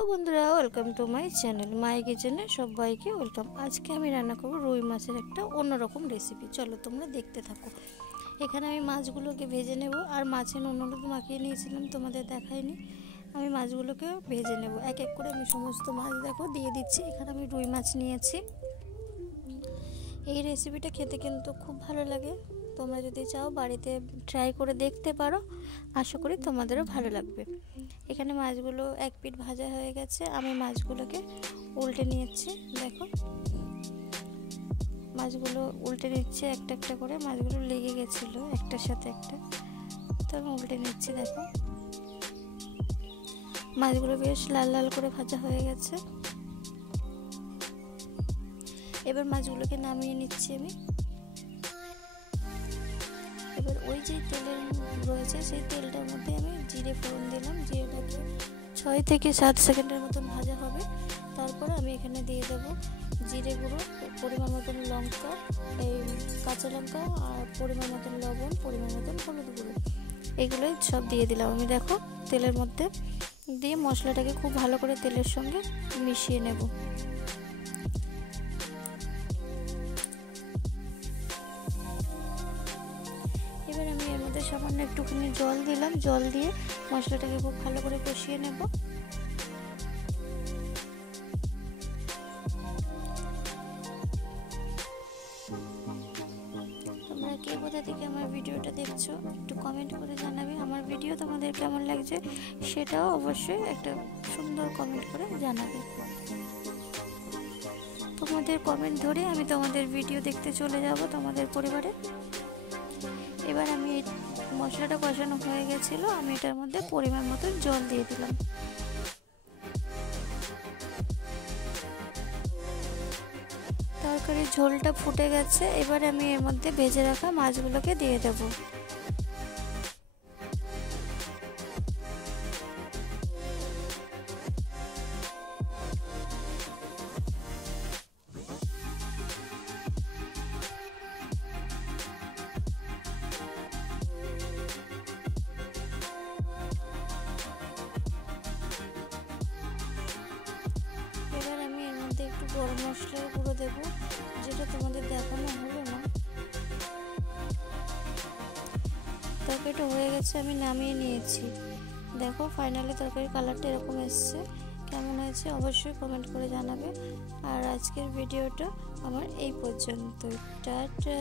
Hello बंधुरा welcome to my channel my किचेने सबाइके वेलकम। आज के आमी रान्ना करब रुई माछेर एकटा अन्यरकम रेसिपि। चलो तोमरा देखते थाको। एखाने आमी माछगुलोके भेजे नेब और माछे नुन हलुद माखिए नियेछिलाम, तोमादेर देखाइनि। आमी माछगुलोके भेजे नेब एक एक करे। आमी समस्त माछ देखो दिए दिচ্ছি। एखाने आमी रुई माछ नियेछि। এই রেসিপিটা খেতে কিন্তু খুব ভালো লাগে। তোমরা যদি চাও বাড়িতে ট্রাই করে দেখতে পারো, আশা করি তোমাদেরও ভালো লাগবে। এখানে মাছগুলো এক পিঠ ভাজা হয়ে গেছে, আমি মাছগুলোকে উল্টে নিচ্ছি। দেখো মাছগুলো উল্টে নিচ্ছে একটা একটা করে। মাছগুলো লেগে গেছিল একটার সাথে একটা, তো আমি উল্টে নিচ্ছি। দেখো মাছগুলো বেশ লাল লাল করে ভাজা হয়ে গেছে। এবার মাছগুলোকে নামিয়ে নিচ্ছি আমি। এবার ওই যে তেল রয়েছে সেই তেলটার মধ্যে আমি জিরে ফোড়ন দিলাম। জিরেটাকে 6 থেকে 7 সেকেন্ডের মতন ভাজা হবে। তারপর আমি এখানে দিয়ে দেব জিরে গুঁড়ো, পরিমাণ মতন লঙ্কা, এই কাঁচা লঙ্কা আর পরিমাণ মতন লবণ, পরিমাণ মতন হলুদ গুঁড়ো, এগুলোই সব দিয়ে দিলাম আমি। দেখো তেলের মধ্যে দিয়ে মশলাটাকে খুব ভালো করে তেলের সঙ্গে মিশিয়ে নেব। এবার আমি এর মধ্যে সামান্য একটুখানি জল দিলাম। জল দিয়ে মশলাটাকে খুব ভালো করে কষিয়ে নেব। তোমরা কে কোথা থেকে আমার ভিডিওটা দেখছো একটু কমেন্ট করে জানাবে। আমার ভিডিও তোমাদের কেমন লাগছে সেটাও অবশ্যই একটা সুন্দর কমেন্ট করে জানাবে। তোমাদের কমেন্ট ধরে আমি তোমাদের ভিডিও দেখতে চলে যাব তোমাদের পরিবারে। এবার আমি মশলাটা কষানো হয়ে গেছিল, আমি এটার মধ্যে পরিমাণ মতো জল দিয়ে দিলাম। তরকারির ঝোলটা ফুটে গেছে। এবার আমি এর মধ্যে ভেজে রাখা মাছগুলোকে দিয়ে দেব। এবার আমি এর মধ্যে একটু গরম মশলার গুঁড়ো দেবো, যেটা তোমাদের দেখানো হলো না। তরকারিটা হয়ে গেছে, আমি নামিয়ে নিয়েছি। দেখো ফাইনালি তরকারির কালারটা এরকম এসছে। কেমন হয়েছে অবশ্যই কমেন্ট করে জানাবে। আর আজকের ভিডিওটা আমার এই পর্যন্ত। টাটা।